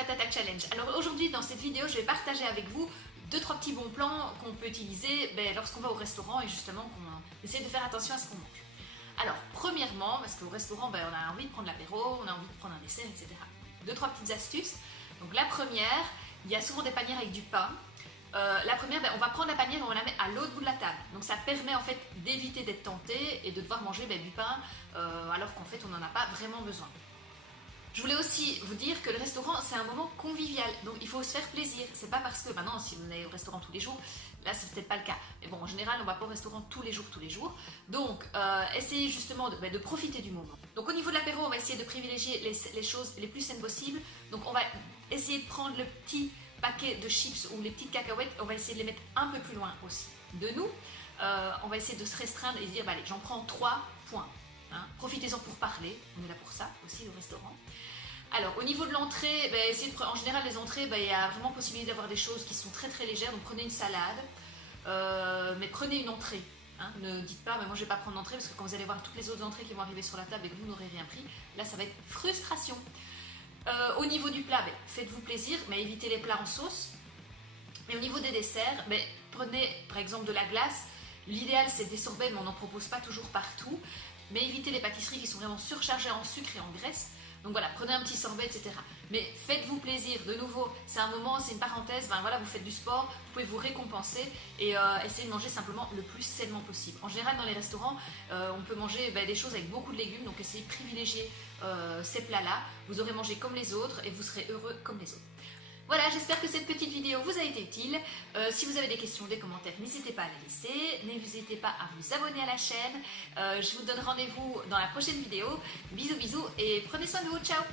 Fat Attack Challenge. Alors aujourd'hui dans cette vidéo je vais partager avec vous 2-3 petits bons plans qu'on peut utiliser lorsqu'on va au restaurant et justement qu'on essaie de faire attention à ce qu'on mange. Alors premièrement, parce qu'au restaurant on a envie de prendre l'apéro, on a envie de prendre un dessert, etc. 2-3 petites astuces. Donc la première, il y a souvent des panières avec du pain. La première, on va prendre la panière et on la met à l'autre bout de la table. Donc ça permet en fait d'éviter d'être tenté et de devoir manger du pain alors qu'en fait on n'en a pas vraiment besoin. Je voulais aussi vous dire que le restaurant c'est un moment convivial, donc il faut se faire plaisir. C'est pas parce que maintenant si vous allez au restaurant tous les jours, là c'est peut-être pas le cas. Mais bon, en général on va pas au restaurant tous les jours. Donc essayez justement de profiter du moment. Donc au niveau de l'apéro, on va essayer de privilégier les choses les plus saines possibles. Donc on va essayer de prendre le petit paquet de chips ou les petites cacahuètes, on va essayer de les mettre un peu plus loin aussi de nous. On va essayer de se restreindre et se dire allez, j'en prends 3 points. Hein. Profitez-en pour parler, on est là pour ça aussi au restaurant. Alors au niveau de l'entrée, en général les entrées, il y a vraiment possibilité d'avoir des choses qui sont très très légères, donc prenez une salade, mais prenez une entrée. Hein. Ne dites pas, moi je vais pas prendre d'entrée parce que quand vous allez voir toutes les autres entrées qui vont arriver sur la table et que vous n'aurez rien pris, là ça va être frustration. Au niveau du plat, faites-vous plaisir, mais évitez les plats en sauce. Et au niveau des desserts, prenez par exemple de la glace. L'idéal c'est des sorbets, mais on n'en propose pas toujours partout. Mais évitez les pâtisseries qui sont vraiment surchargées en sucre et en graisse. Donc voilà, prenez un petit sorbet, etc. Mais faites-vous plaisir, de nouveau, c'est un moment, c'est une parenthèse, vous faites du sport, vous pouvez vous récompenser et essayez de manger simplement le plus sainement possible. En général, dans les restaurants, on peut manger des choses avec beaucoup de légumes, donc essayez de privilégier ces plats-là. Vous aurez mangé comme les autres et vous serez heureux comme les autres. Voilà, j'espère que cette petite vidéo vous a été utile. Si vous avez des questions, des commentaires, n'hésitez pas à les laisser. N'hésitez pas à vous abonner à la chaîne. Je vous donne rendez-vous dans la prochaine vidéo. Bisous bisous et prenez soin de vous. Ciao!